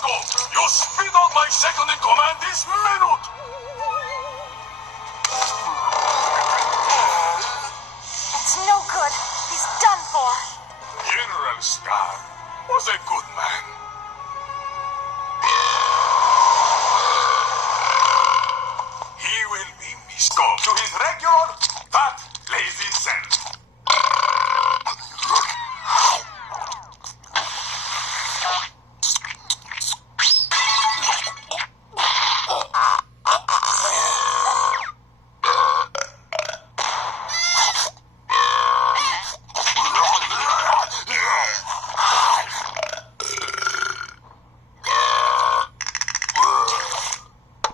Vasco! You spit out my second in command this minute! It's no good. He's done for. General Scar was a good